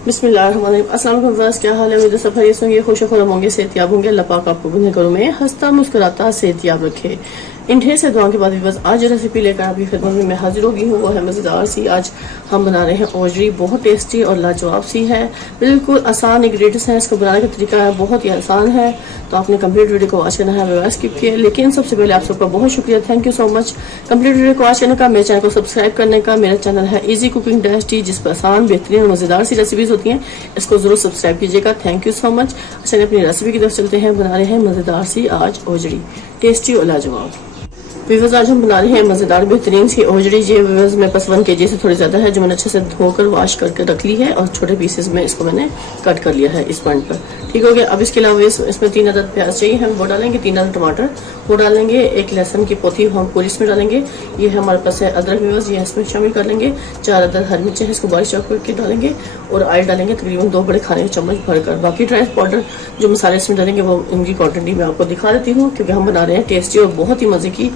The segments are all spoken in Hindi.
बिस्मिल्लाहिर्रहमानिर्रहीम। अस्सलाम वालेकुम व्यूअर्स, क्या हाल है? उम्मीद है सब खैरियत से होंगे, खुशखबरी होंगे, सेहतियाब होंगे। अल्लाह पाक आपको अपने घरों में हंसता मुस्कुराता सेहतियाब रखे। इन ढेर से दुआओं के बाद व्यूअर्स आज रेसिपी लेकर आपकी खिदमत में मैं हाजिर हो गई हूँ। वो है मज़ेदार सी। आज हम बना रहे हैं ओजरी। बहुत टेस्टी और लाजवाब सी है। बिल्कुल आसान इंग्रेडिएंट्स हैं। इसको बनाने का तरीका है बहुत ही आसान है, तो आपने कंप्लीट वीडियो को वॉच करना है, बगैर स्किप किए। लेकिन सबसे पहले आप सबका बहुत शुक्रिया, thank you so much complete video को वॉच करने का, मेरे चैनल को सब्सक्राइब करने का। मेरा चैनल है इजी कुकिंग डैश टी, जिस पर आसान, बेहतरीन और मज़ेदार सी रेसिपीज होती हैं। इसको जरूर सब्सक्राइब कीजिएगा, थैंक यू सो मच। चलिए अपनी रेसिपी की तरफ चलते हैं। बना रहे हैं मज़ेदार सी आज ओजरी, टेस्टी और लाजवाब। व्यूअर्स आज हम बना रहे हैं मज़ेदार बेहतरीन सी ओजरी। ये व्यूअर्स मेरे पास 1 kg से थोड़ी ज़्यादा है, जो मैंने अच्छे से धोकर वॉश करके रख ली है और छोटे पीसेस में इसको मैंने कट कर लिया है इस पॉइंट पर। ठीक हो गया। अब इसके अलावा इसमें 3 अदद प्याज चाहिए, हम वो डालेंगे। 3 अदद टमाटर वो डालेंगे। 1 लहसुन की पोथी हम पूरी इसमें डालेंगे। ये हमारे पास है अदरक व्यूअर्स, ये इसमें शामिल कर लेंगे। 4 अदद हरी मिर्चें हैं, इसको बारीक चॉप करके डालेंगे। और ऑयल डालेंगे तकरीबन 2 बड़े खाने के चम्मच भरकर। बाकी ड्राई पाउडर जो मसाले इसमें डालेंगे वो उनकी क्वांटिटी मैं आपको दिखा देती हूँ, क्योंकि हम बना रहे हैं टेस्टी और बहुत ही मजे की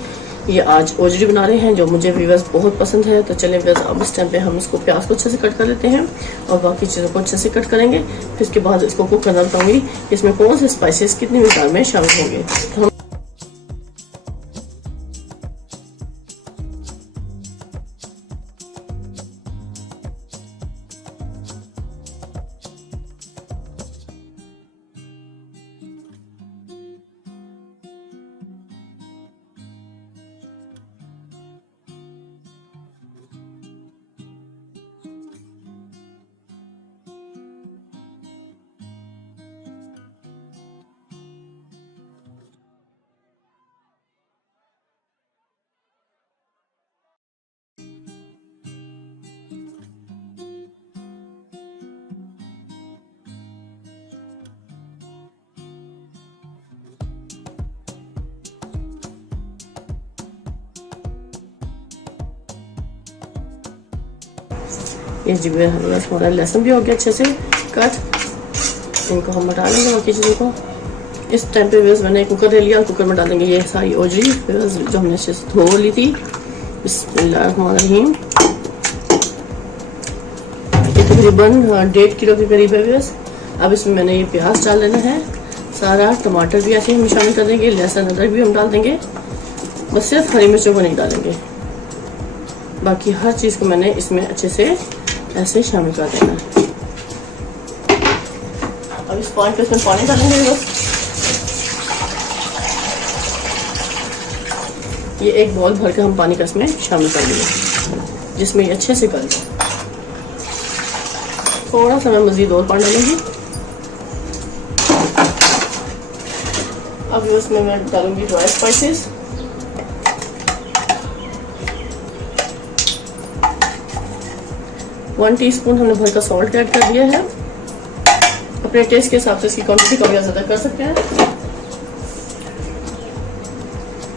ये आज ओजरी बना रहे हैं, जो मुझे व्यूअर्स बहुत पसंद है। तो चलें व्यूअर्स, अब इस टाइम पे हम इसको प्याज को अच्छे से कट कर लेते हैं और बाकी चीज़ों को अच्छे से कट करेंगे। फिर इसके बाद इसको कुक करना बताऊंगी इसमें कौन से स्पाइसेस कितनी मिकदार में शामिल होंगे। तो हम ये जी हमारा लहसुन भी हो गया अच्छे से कट। इनको हम हटा लेंगे बाकी चीज़ों को। इस टाइम पे बस मैंने कुकर ले लिया, कुकर में डालेंगे ये सारी ओजरी जो हमने अच्छे से धो ली थी। बिस्मिल्लाहिर्रहमानिर्रहीम। ये तकरीबन 1.5 किलो के करीब है बस। अब इसमें मैंने ये प्याज डाल देना है सारा। टमाटर भी ऐसे हम शामिल कर देंगे, लहसुन अदरक भी हम डाल देंगे, बस सिर्फ हरी मिर्चों को नहीं डालेंगे। बाकी हर चीज़ को मैंने इसमें अच्छे से ऐसे शामिल कर देना है। अब इस पॉइंट पे इसमें पानी डालेंगे बस। ये एक बॉल भर के हम पानी का इसमें शामिल कर देंगे, जिसमें ये अच्छे से गल जाए। थोड़ा सा मैं मजीद और पानी डालूंगी। अब इसमें मैं डालूंगी ड्राई स्पाइसेस। वन टीस्पून हमने भर का सॉल्ट ऐड कर दिया है। अपने टेस्ट के हिसाब से इसकी क्वांटिटी कम या ज़्यादा कर सकते हैं।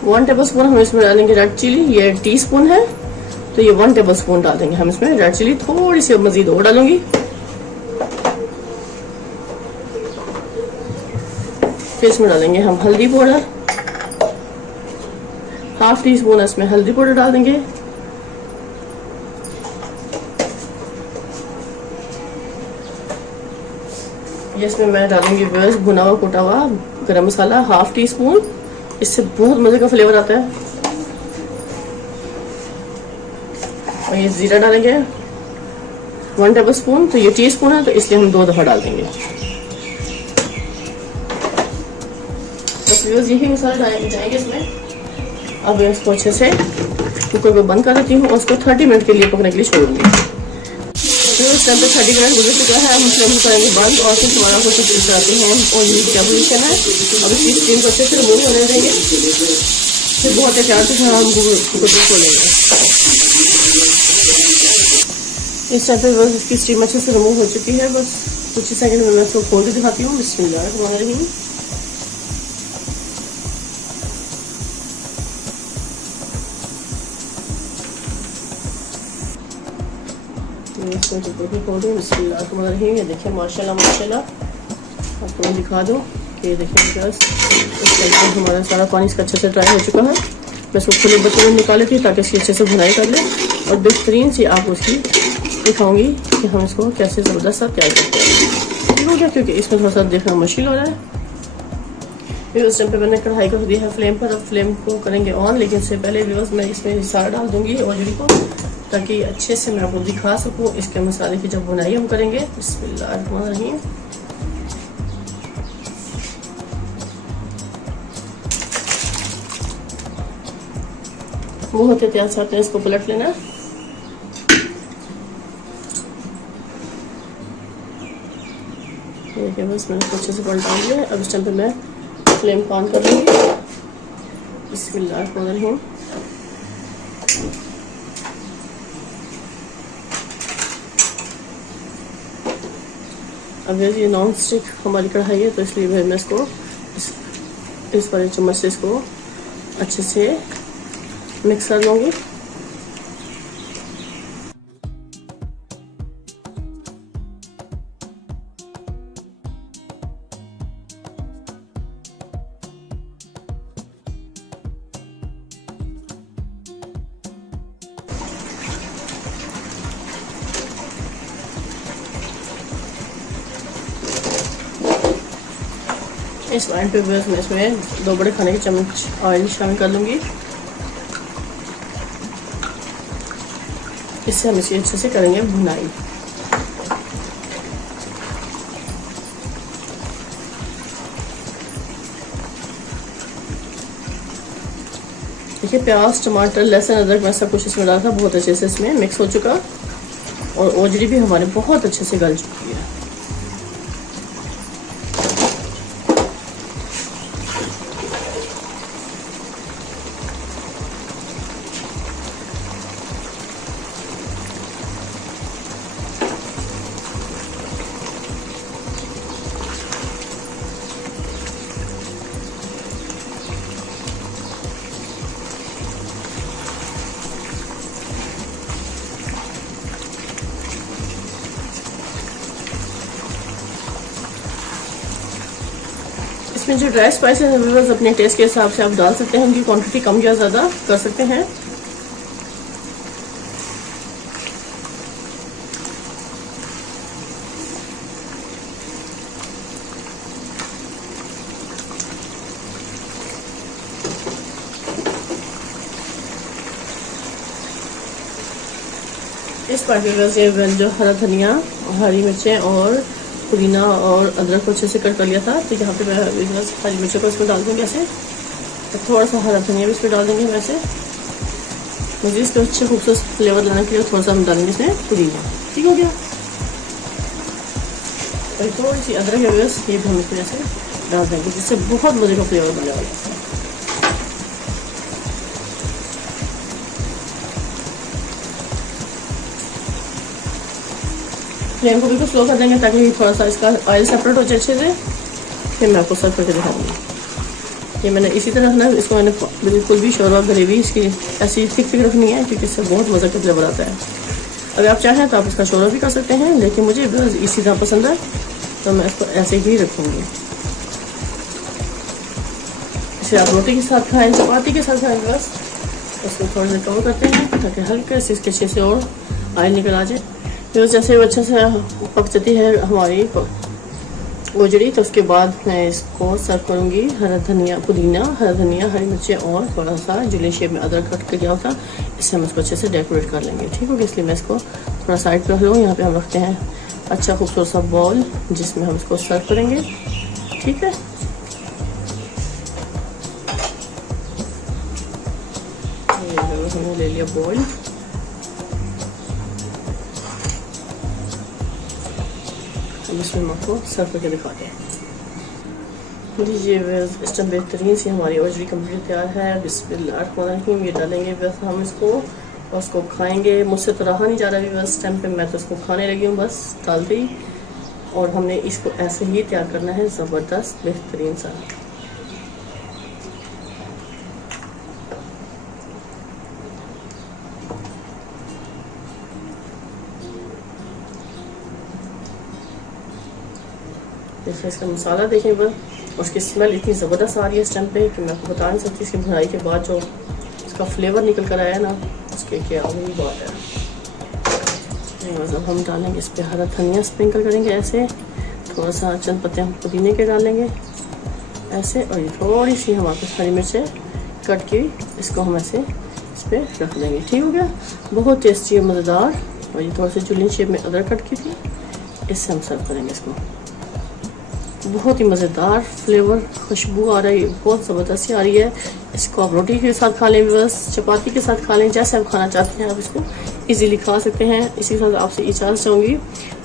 1 टेबलस्पून हम इसमें डालेंगे रेड चिली। ये टीस्पून है, तो ये 1 टेबलस्पून डाल देंगे हम इसमें रेड चिली। थोड़ी सी मजीद और डालूंगी। फिर इसमें डालेंगे हम हल्दी पाउडर। 1/2 टीस्पून इसमें हल्दी पाउडर डाल देंगे। इसमें मैं डालूंगी बस भुना हुआ कुटा हुआ गरम मसाला 1/2 टीस्पून। इससे बहुत मजे का फ्लेवर आता है। और ये जीरा डालेंगे 1 टेबलस्पून। तो ये टीस्पून है, तो इसलिए हम 2 दफा डाल देंगे। बस यही मसाला जाएंगे इसमें। अब इसको अच्छे से कुकर को बंद कर देती हूँ और उसको 30 मिनट के लिए पकने के लिए छोड़ दूंगी। इस टाइम पे 30 मिनट गुजर चुका है। हम फ्लेम करेंगे बंद और फिर हमारा को चेक कराते हैं और ये क्या पोजीशन है। अब इसकी स्टीम को अच्छे से रिमूव होने देंगे। फिर बहुत एहतियात से हम कुकर को खोलेंगे। इस टाइम पे बस इसकी स्टीम अच्छे से रिमूव हो चुकी है। बस कुछ ही सेकंड में मैं इसको खोल के दिखाती हूँ। बिस्मिल्लाहिर्रहमानिर्रहीम। ये देखिए माशाल्लाह माशाल्लाह। आपको मैं दिखा दूँ कि देखिए इस टाइप से हमारा सारा पानी इसका अच्छे से ड्राई हो चुका है। मैं इसको खुले बर्तन में निकाल लेती हूँ ताकि इसकी अच्छे से भुनाई कर ले और बेहतरीन सी आप उसकी दिखाऊंगी कि कि हम इसको कैसे ज़बरदस्त सा तैयार करते हैं। ठीक हो गया, क्योंकि इसमें थोड़ा सा देखना मुश्किल हो रहा है। फिर उस टाइम पे मैंने कढ़ाई को दिया है फ्लेम पर। अब फ्लेम को करेंगे ऑन, लेकिन उससे पहले व्यूअर्स मैं इसमें सारा डाल दूंगी ओजड़ी को, ताकि अच्छे से मैं आपको दिखा सकूँ इसके मसाले की जब बुनाई हम करेंगे। बिस्मिल्लाहिर्रहमानिर्रहीम। वो होते तैयार साथ में इसको पलट लेना। देखिए बस मैंने अच्छे से पलट डाल दिया। अब इस टाइम पे मैं फ्लेम को ऑन कर लूँगी। बिस्मिल्लाहिर्रहमानिर्रहीम। अब ये नॉन स्टिक हमारी कढ़ाई है, तो इसलिए मैं इसको इस वाले चम्मच से इसको अच्छे से मिक्स कर लूँगी। इस पॉइंट पे बस मैं इसमें 2 बड़े खाने के चम्मच ऑयल शामिल कर लूँगी। इससे हम इसे अच्छे से करेंगे भुनाई। देखिए प्याज, टमाटर, लहसुन, अदरक मैं सब कुछ इसमें डाला था, बहुत अच्छे से इसमें मिक्स हो चुका और ओजड़ी भी हमारे बहुत अच्छे से गल चुकी है। इसमें जो ड्राई स्पाइसेस हैं व्यूअर्स अपने टेस्ट के हिसाब से आप डाल सकते हैं, उनकी क्वांटिटी कम या ज़्यादा कर सकते हैं। इस पार्ट से जो हरा धनिया, हरी मिर्चें और पुदीना और अदरक को अच्छे से कट कर लिया था, तो यहाँ पे मैं हरी मिर्चों को इसमें डाल दूँगी ऐसे। तो थोड़ा सा हरा धनिया भी इसमें डाल देंगे वैसे। मुझे इसको अच्छे खूबसूरत फ्लेवर लाने के लिए थोड़ा सा हम डालेंगे इसमें पुदीना। ठीक हो गया। और थोड़ी सी अदरक है बस, ये भी हम इसमें ऐसे डाल देंगे, जिससे बहुत मज़े का फ्लेवर बने वाला है। फ्लेम को बिल्कुल स्लो कर देंगे ताकि थोड़ा सा इसका ऑयल सेपरेट हो जाए अच्छे से। फिर मैं आपको सर्व करके दिखाऊंगी। ये मैंने इसी तरह रखना है इसको, मैंने बिल्कुल भी शोरबा ग्रेवी इसकी ऐसी थिक रखनी है, क्योंकि इससे बहुत मज़ा का फ्लेवर आता है। अगर आप चाहें तो आप इसका शोरबा भी कर सकते हैं, लेकिन मुझे इसी तरह पसंद है तो मैं इसको ऐसे ही रखूँगी। इसे आप रोटी के साथ खाएँ, चपाती के साथ खाएँ, बस उसको थोड़ा सा कवर करते हैं ताकि हल्के से इसके अच्छे से और ऑयल निकल आ जाए। फिर जैसे वो अच्छे से पक जाती है हमारी ओजड़ी, तो उसके बाद मैं इसको सर्व करूँगी। हरा धनिया, पुदीना, हरा धनिया, हरी मिर्चें और थोड़ा सा जुलियन शेप में अदरक कट के दिया होता, इससे हम इसको अच्छे से डेकोरेट कर लेंगे। ठीक होगा, इसलिए मैं इसको थोड़ा साइड पर रख लूँ। यहाँ पे हम रखते हैं अच्छा खूबसूरत सा बॉल जिसमें हम इसको सर्व करेंगे। ठीक है, हमने ले लिया बॉल। इसमें हम आपको सर्व करके दिखाते हैं। लीजिए इस टाइम बेहतरीन सी हमारी ओजड़ी कम्प्लीट तैयार है। बिस्मिल्लाहिर्रहमानिर्रहीम। ये डालेंगे बस हम इसको और उसको खाएंगे। मुझसे तो रहा नहीं जा रहा भी बस टाइम पे, मैं तो इसको खाने लगी हूँ बस डाल दी। और हमने इसको ऐसे ही तैयार करना है, ज़बरदस्त बेहतरीन सा। देखिए इसका मसाला देखें बस, उसकी स्मेल इतनी ज़बरदस्त आ रही है इस टाइम पे कि मैं आपको बता नहीं सकती। इसकी भुनाई के बाद जो इसका फ्लेवर निकल कर आया ना, उसके क्या वही बात है। अब हम डालेंगे इस पे हरा धनिया, स्प्रिंकल करेंगे ऐसे, थोड़ा सा चंद पत्ते हम पुदीने के डालेंगे ऐसे, और ये थोड़ी सी हमारे पास हरी मिर्चें कट की, इसको हम ऐसे इस पर रख देंगे। ठीक हो गया, बहुत टेस्टी है, मज़ेदार। और ये थोड़ा सा जुलियन शेप में अदरक कट की थी, इससे हम सर्व करेंगे इसको। बहुत ही मज़ेदार फ्लेवर, खुशबू आ रही है, बहुत ज़बरदस्त आ रही है। इसको आप रोटी के साथ खा लें, बस चपाती के साथ खा लें, जैसे आप खाना चाहते हैं आप इसको इजीली खा सकते हैं। इसी के साथ आपसे इजाज़त चाहूँगी,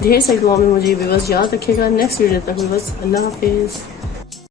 ढेर सारी दुआ में मुझे व्यूअर्स याद रखिएगा। नेक्स्ट वीडियो तक व्यूअर्स, अल्लाह हाफिज़।